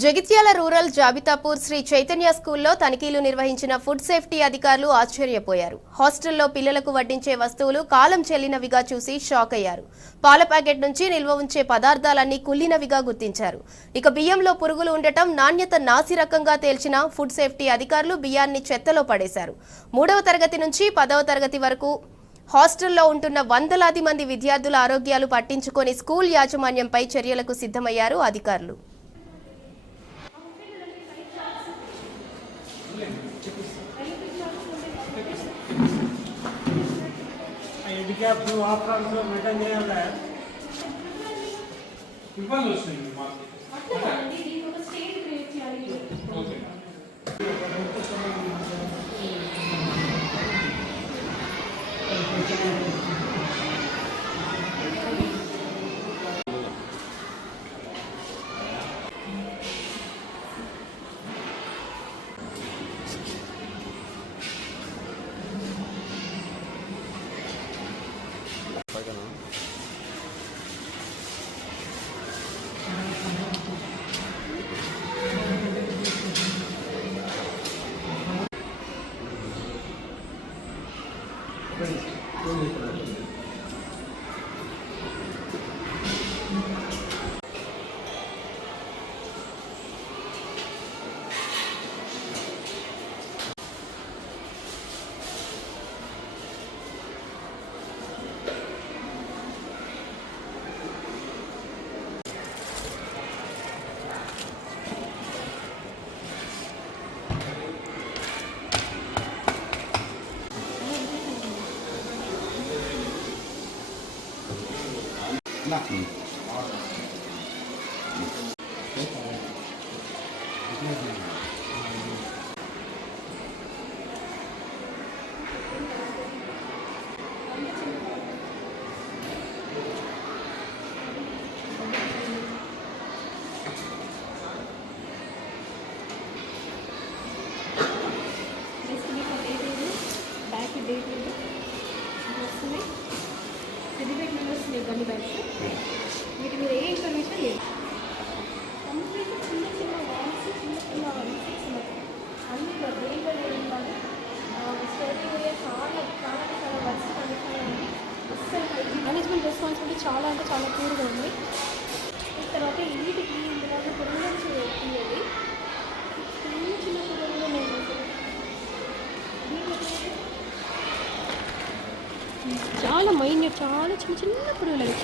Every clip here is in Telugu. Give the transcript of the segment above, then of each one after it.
జగిత్యాల రూరల్ జాబితాపూర్ శ్రీ చైతన్య స్కూల్లో తనిఖీలు నిర్వహించిన ఫుడ్ సేఫ్టీ అధికారులు ఆశ్చర్యపోయారు. హాస్టల్లో పిల్లలకు వడ్డించే వస్తువులు కాలం చెల్లినవిగా చూసి షాక్ అయ్యారు. పాల ప్యాకెట్ నుంచి నిల్వ ఉంచే పదార్థాలన్నీ కుళ్ళినవిగా గుర్తించారు. ఇక బియ్యంలో పురుగులు ఉండటం, నాణ్యత నాసిరకంగా తేల్చిన ఫుడ్ సేఫ్టీ అధికారులు బియ్యాన్ని చెత్తలో పడేశారు. 3వ తరగతి నుంచి 10వ తరగతి వరకు హాస్టల్లో ఉంటున్న వందలాది మంది విద్యార్థుల ఆరోగ్యాలు పట్టించుకొని స్కూల్ యాజమాన్యంపై చర్యలకు సిద్ధమయ్యారు అధికారులు. వీటి మీద ఏ ఇన్ఫర్మేషన్ లేదు. కంప్లీట్గా చిన్న చిన్న వామ్స్, చిన్న చిన్న ఇన్సెక్ట్స్ అన్ని బ్రెయిన్లో లేని వాళ్ళు స్టోరింగ్ ఏరియా చాలా చాలా చాలా వర్క్స్ కండిషన్ ఉంది. అస్సలు మేనేజ్మెంట్ రెస్పాన్సిబిలిటీ చాలా అంటే చాలా క్లియర్గా ఉంది. తర్వాత వీటికి ఇందులో పురుగుల నుంచి తీయాలి. చిన్న చిన్న పురుగులు నేను చాలా మైన్యూట్, చాలా చిన్న చిన్న పురుగులు అవి.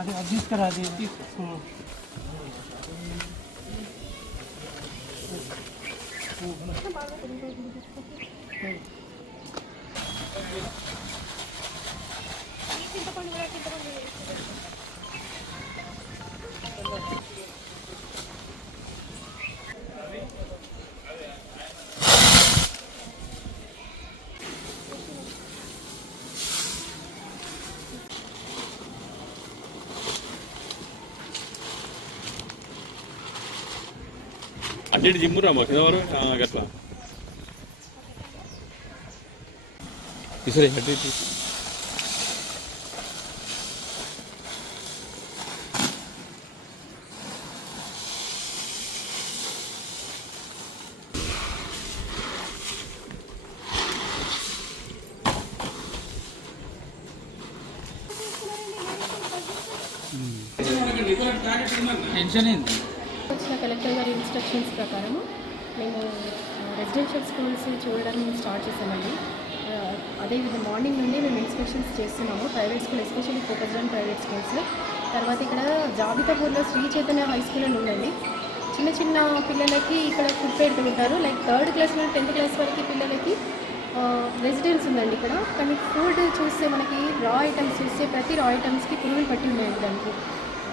అది తీసుకురా, అది అటు జిమ్మురా మాకు గట్లా సరే అటు టెన్షన్ ఏంది. వచ్చిన కలెక్టర్ గారి ఇన్స్ట్రక్షన్స్ ప్రకారము మేము రెసిడెన్షియల్ స్కూల్స్ చూడడం స్టార్ట్ చేసామండి. అదేవిధంగా మార్నింగ్ నుండి మేము ఇన్స్పెక్షన్స్ చేస్తున్నాము. Private school, especially focused on private schools. తర్వాత ఇక్కడ జాబితాపూర్లో శ్రీ చైతన్య హై స్కూల్ అని ఉందండి. చిన్న చిన్న పిల్లలకి ఇక్కడ ఫుడ్ పెడుతూ ఉంటారు. లైక్ 3rd క్లాస్ నుండి 10th క్లాస్ వరకు పిల్లలకి రెసిడెన్స్ ఉందండి ఇక్కడ. కానీ ఫుడ్ చూస్తే మనకి రా ఐటమ్స్ చూస్తే ప్రతి రా ఐటమ్స్కి పురుగులు పట్టి ఉన్నాయండి. దానికి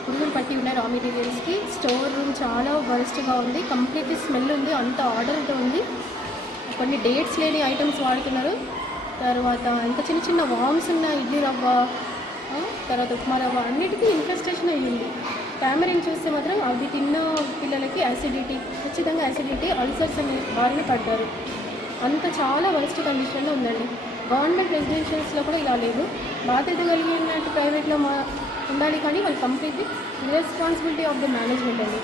పురుగులు పట్టి ఉన్నాయి. రా మెటీరియల్స్కి స్టోర్ రూమ్ చాలా వరస్ట్గా ఉంది. కంప్లీట్లీ స్మెల్ ఉంది. అంత ఆర్డర్తో ఉంది. కొన్ని డేట్స్ లేని ఐటమ్స్ వాడుతున్నారు. తర్వాత ఇంకా చిన్న చిన్న వామ్స్ ఉన్న ఇడ్లీ రవ్వ, తర్వాత ఉప్మా రవ్వ అన్నిటికీ ఇన్ఫెస్టేషన్ అయ్యింది. టామరిన్ చూస్తే మాత్రం అవి తిన్న పిల్లలకి యాసిడిటీ, ఖచ్చితంగా యాసిడిటీ, అల్సర్స్ అనే బారిన పడ్డారు. అంత చాలా వరస్ట్ కండిషన్లో ఉందండి. గవర్నమెంట్ రెసిడెన్షియల్స్లో కూడా ఇలా లేదు. బాధ్యత కలిగినట్టు ప్రైవేట్లో ఉండాలి, కానీ వాళ్ళు completely irresponsibility of the management అండి.